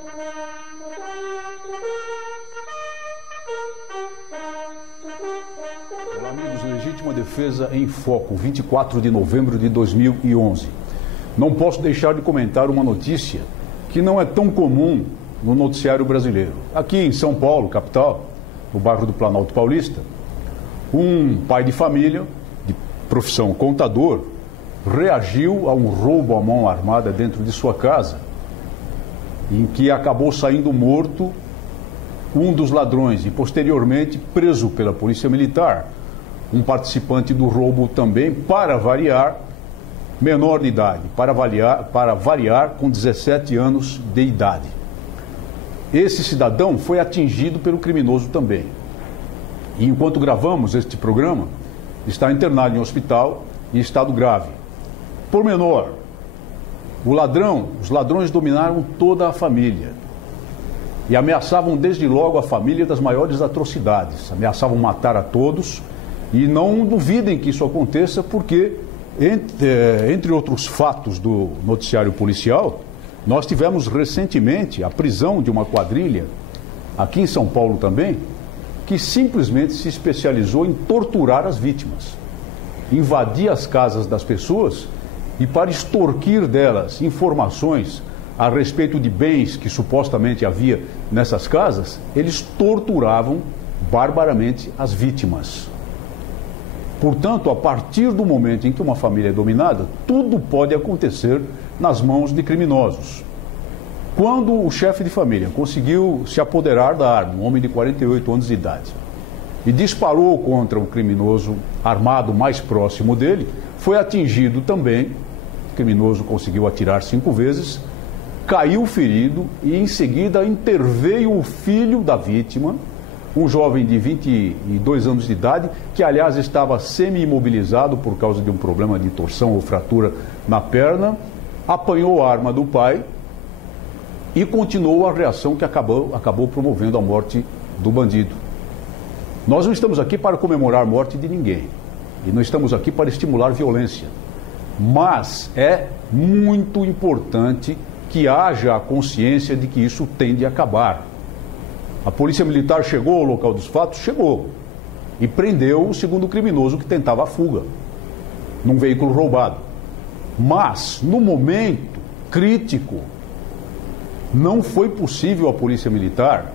Olá, amigos. Legítima Defesa em Foco, 24 de novembro de 2011. Não posso deixar de comentar uma notícia que não é tão comum no noticiário brasileiro. Aqui em São Paulo, capital, no bairro do Planalto Paulista, um pai de família, de profissão contador, reagiu a um roubo à mão armada dentro de sua casa, em que acabou saindo morto um dos ladrões e posteriormente preso pela Polícia Militar, um participante do roubo também, para variar, menor de idade, para variar com 17 anos de idade. Esse cidadão foi atingido pelo criminoso também. E enquanto gravamos este programa, está internado em hospital em estado grave. Por menor, os ladrões dominaram toda a família e ameaçavam desde logo a família das maiores atrocidades. Ameaçavam matar a todos e não duvidem que isso aconteça porque, entre outros fatos do noticiário policial, nós tivemos recentemente a prisão de uma quadrilha, aqui em São Paulo também, que simplesmente se especializou em torturar as vítimas, invadir as casas das pessoas e, para extorquir delas informações a respeito de bens que supostamente havia nessas casas, eles torturavam barbaramente as vítimas. Portanto, a partir do momento em que uma família é dominada, tudo pode acontecer nas mãos de criminosos. Quando o chefe de família conseguiu se apoderar da arma, um homem de 48 anos de idade, e disparou contra o criminoso armado mais próximo dele, foi atingido também. O criminoso conseguiu atirar 5 vezes, caiu ferido e em seguida interveio o filho da vítima, um jovem de 22 anos de idade, que aliás estava semi-imobilizado por causa de um problema de torção ou fratura na perna, apanhou a arma do pai e continuou a reação que acabou promovendo a morte do bandido. Nós não estamos aqui para comemorar a morte de ninguém e não estamos aqui para estimular violência, mas é muito importante que haja a consciência de que isso tem de acabar. A Polícia Militar chegou ao local dos fatos? Chegou. E prendeu o segundo criminoso que tentava a fuga, num veículo roubado. Mas, no momento crítico, não foi possível a Polícia Militar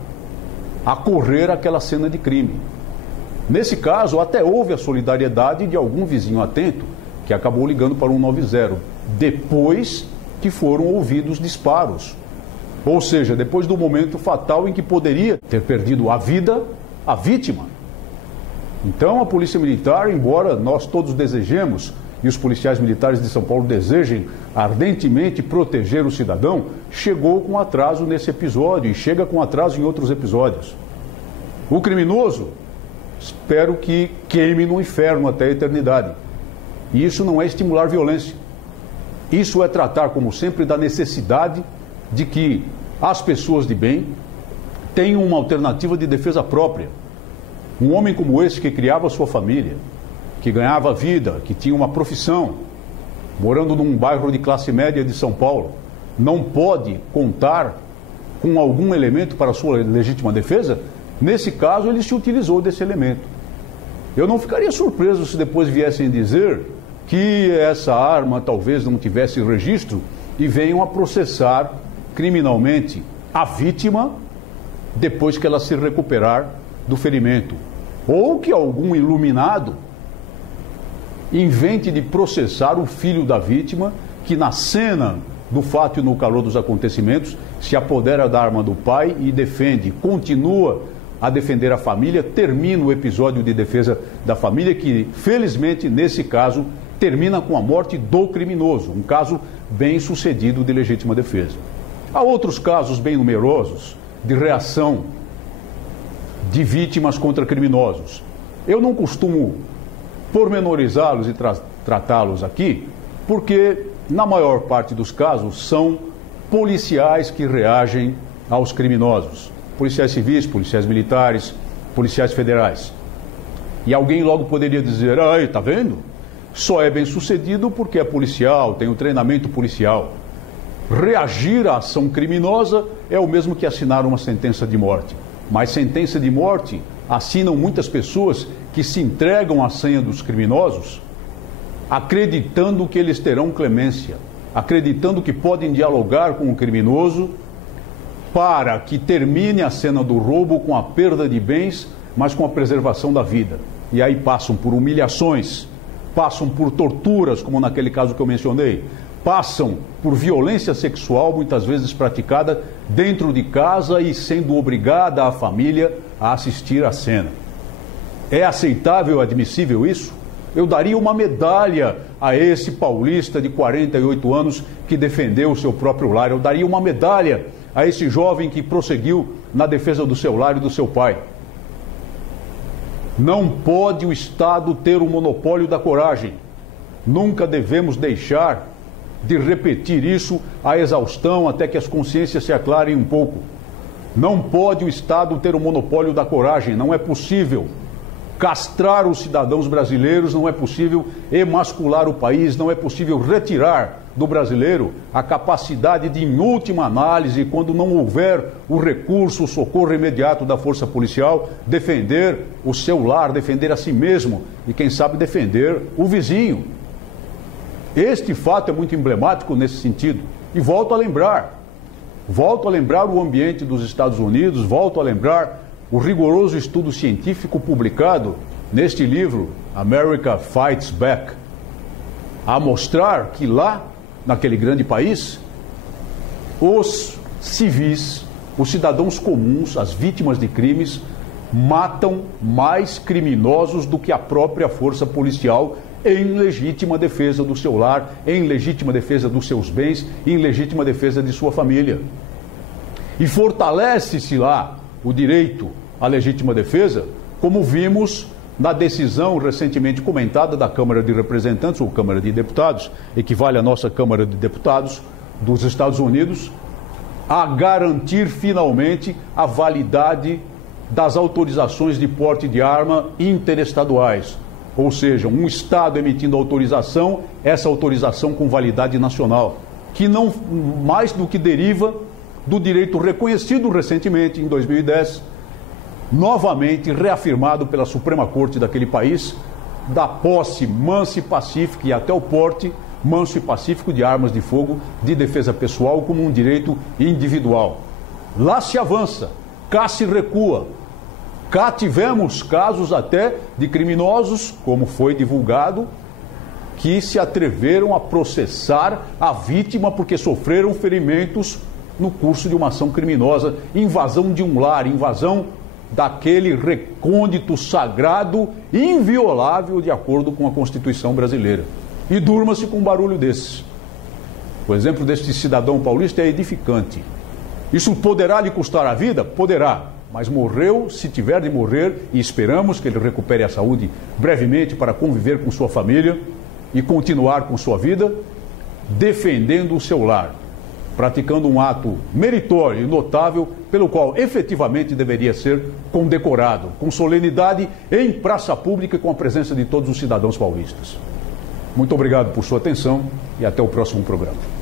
acorrer àquela cena de crime. Nesse caso, até houve a solidariedade de algum vizinho atento, que acabou ligando para o 190, depois que foram ouvidos disparos. Ou seja, depois do momento fatal em que poderia ter perdido a vida a vítima. Então a Polícia Militar, embora nós todos desejemos, e os policiais militares de São Paulo desejem ardentemente proteger o cidadão, chegou com atraso nesse episódio e chega com atraso em outros episódios. O criminoso, espero que queime no inferno até a eternidade. E isso não é estimular violência. Isso é tratar, como sempre, da necessidade de que as pessoas de bem tenham uma alternativa de defesa própria. Um homem como esse, que criava sua família, que ganhava vida, que tinha uma profissão, morando num bairro de classe média de São Paulo, não pode contar com algum elemento para sua legítima defesa? Nesse caso, ele se utilizou desse elemento. Eu não ficaria surpreso se depois viessem dizer que essa arma talvez não tivesse registro e venham a processar criminalmente a vítima depois que ela se recuperar do ferimento. Ou que algum iluminado invente de processar o filho da vítima, que na cena do fato e no calor dos acontecimentos se apodera da arma do pai e defende, continua a defender a família, termina o episódio de defesa da família, que felizmente nesse caso termina com a morte do criminoso, um caso bem sucedido de legítima defesa. Há outros casos bem numerosos de reação de vítimas contra criminosos. Eu não costumo pormenorizá-los e tratá-los aqui, porque na maior parte dos casos são policiais que reagem aos criminosos. Policiais civis, policiais militares, policiais federais. E alguém logo poderia dizer, aí, tá vendo? Só é bem sucedido porque é policial, tem o treinamento policial. Reagir à ação criminosa é o mesmo que assinar uma sentença de morte. Mas sentença de morte assinam muitas pessoas que se entregam à sanha dos criminosos, acreditando que eles terão clemência, acreditando que podem dialogar com o criminoso para que termine a cena do roubo com a perda de bens, mas com a preservação da vida. E aí passam por humilhações, passam por torturas, como naquele caso que eu mencionei, passam por violência sexual, muitas vezes praticada dentro de casa e sendo obrigada a família a assistir à cena. É aceitável, admissível isso? Eu daria uma medalha a esse paulista de 48 anos que defendeu o seu próprio lar. Eu daria uma medalha a esse jovem que prosseguiu na defesa do seu lar e do seu pai. Não pode o Estado ter o monopólio da coragem. Nunca devemos deixar de repetir isso à exaustão até que as consciências se aclarem um pouco. Não pode o Estado ter o monopólio da coragem. Não é possível castrar os cidadãos brasileiros, não é possível emascular o país, não é possível retirar do brasileiro a capacidade de, em última análise, quando não houver o recurso, o socorro imediato da força policial, defender o seu lar, defender a si mesmo e, quem sabe, defender o vizinho. Este fato é muito emblemático nesse sentido. E volto a lembrar o ambiente dos Estados Unidos, volto a lembrar o rigoroso estudo científico publicado neste livro, America Fights Back, a mostrar que lá, naquele grande país, os civis, os cidadãos comuns, as vítimas de crimes, matam mais criminosos do que a própria força policial em legítima defesa do seu lar, em legítima defesa dos seus bens, em legítima defesa de sua família. E fortalece-se lá o direito à legítima defesa, como vimos na decisão recentemente comentada da Câmara de Representantes, ou Câmara de Deputados, equivale à nossa Câmara de Deputados dos Estados Unidos, a garantir finalmente a validade das autorizações de porte de arma interestaduais. Ou seja, um Estado emitindo autorização, essa autorização com validade nacional, que não mais do que deriva do direito reconhecido recentemente, em 2010, novamente reafirmado pela Suprema Corte daquele país, da posse mansa e pacífica e até o porte manso e pacífico de armas de fogo de defesa pessoal como um direito individual. Lá se avança, cá se recua. Cá tivemos casos até de criminosos, como foi divulgado, que se atreveram a processar a vítima porque sofreram ferimentos no curso de uma ação criminosa, invasão de um lar, invasão daquele recôndito sagrado, inviolável de acordo com a Constituição brasileira. E durma-se com um barulho desse. O exemplo deste cidadão paulista é edificante. Isso poderá lhe custar a vida? Poderá. Mas morreu, se tiver de morrer, e esperamos que ele recupere a saúde brevemente para conviver com sua família e continuar com sua vida, defendendo o seu lar, praticando um ato meritório e notável, pelo qual efetivamente deveria ser condecorado, com solenidade, em praça pública, com a presença de todos os cidadãos paulistas. Muito obrigado por sua atenção e até o próximo programa.